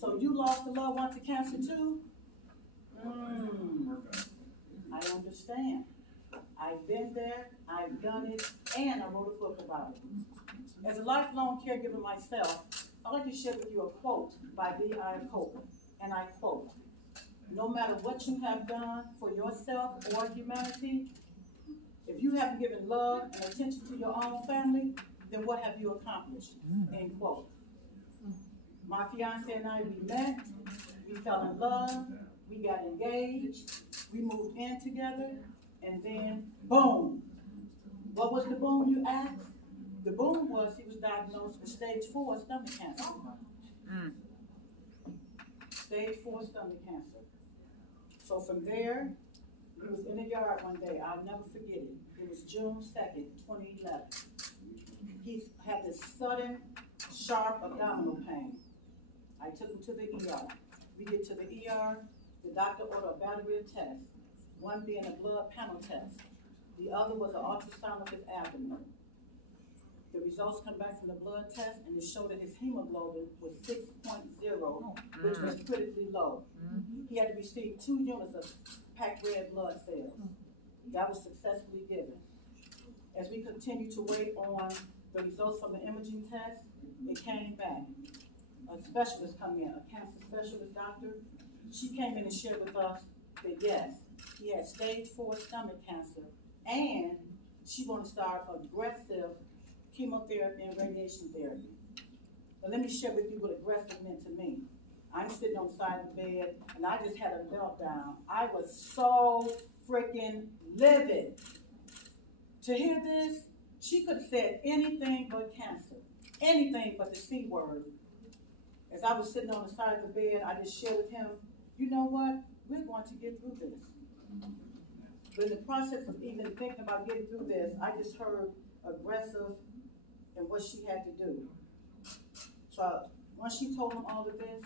So you lost a loved one to cancer too? I understand. I've been there, I've done it, and I wrote a book about it. As a lifelong caregiver myself, I'd like to share with you a quote by B.I. Cope, and I quote, "No matter what you have done for yourself or humanity, if you haven't given love and attention to your own family, then what have you accomplished?" End quote. My fiance and I, we met, we fell in love, we got engaged, we moved in together, and then, boom. What was the boom, you asked? The boom was he was diagnosed with stage 4 stomach cancer. Stage 4 stomach cancer. So from there, he was in the yard one day. I'll never forget it. It was June 2nd, 2011. He had this sudden, sharp abdominal pain. I took him to the ER. We get to the ER. The doctor ordered a battery of tests, one being a blood panel test. The other was an ultrasound of his abdomen. The results come back from the blood test, and it showed that his hemoglobin was 6.0, which was critically low. He had to receive 2 units of packed red blood cells. That was successfully given. As we continued to wait on the results from the imaging test, it came back. A specialist come in, a cancer specialist doctor. She came in and shared with us that yes, he had stage 4 stomach cancer, and she want to start aggressive chemotherapy and radiation therapy. But let me share with you what aggressive meant to me. I'm sitting on the side of the bed, and I just had a meltdown. I was so freaking livid. To hear this, she could have said anything but cancer, anything but the C word. As I was sitting on the side of the bed, I just shared with him, you know what? We're going to get through this. But in the process of even thinking about getting through this, I just heard aggressive and what she had to do. So once she told him all of this,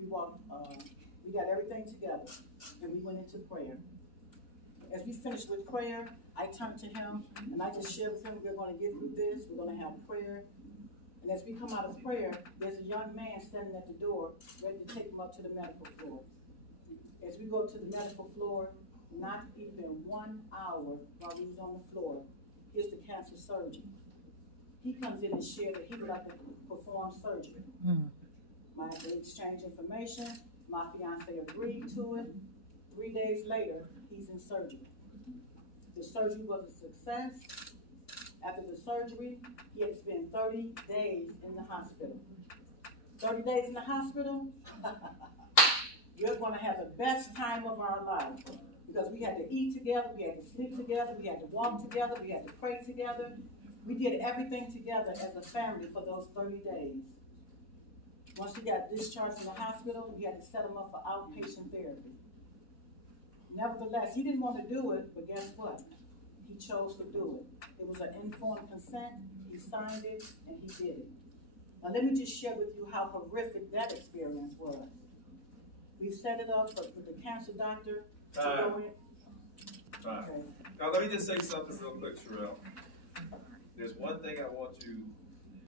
we got everything together, and we went into prayer. As we finished with prayer, I turned to him, and I just shared with him, we're going to get through this, we're going to have prayer. And as we come out of prayer, there's a young man standing at the door, ready to take him up to the medical floor. As we go to the medical floor, not even 1 hour while we was on the floor, here's the cancer surgeon. He comes in and shares that he would like to perform surgery. They exchange information. My fiance agreed to it. 3 days later, he's in surgery. The surgery was a success. After the surgery, he had spent 30 days in the hospital. 30 days in the hospital? You're going to have the best time of our life, because we had to eat together, we had to sleep together, we had to walk together, we had to pray together. We did everything together as a family for those 30 days. Once he got discharged from the hospital, we had to set him up for outpatient therapy. Nevertheless, he didn't want to do it, but guess what? He chose to do it. It was an informed consent. He signed it, and he did it. Now, let me just share with you how horrific that experience was. We've set it up for the cancer doctor to go in. Okay. Now, let me just say something real quick, Sherelle. There's one thing I want you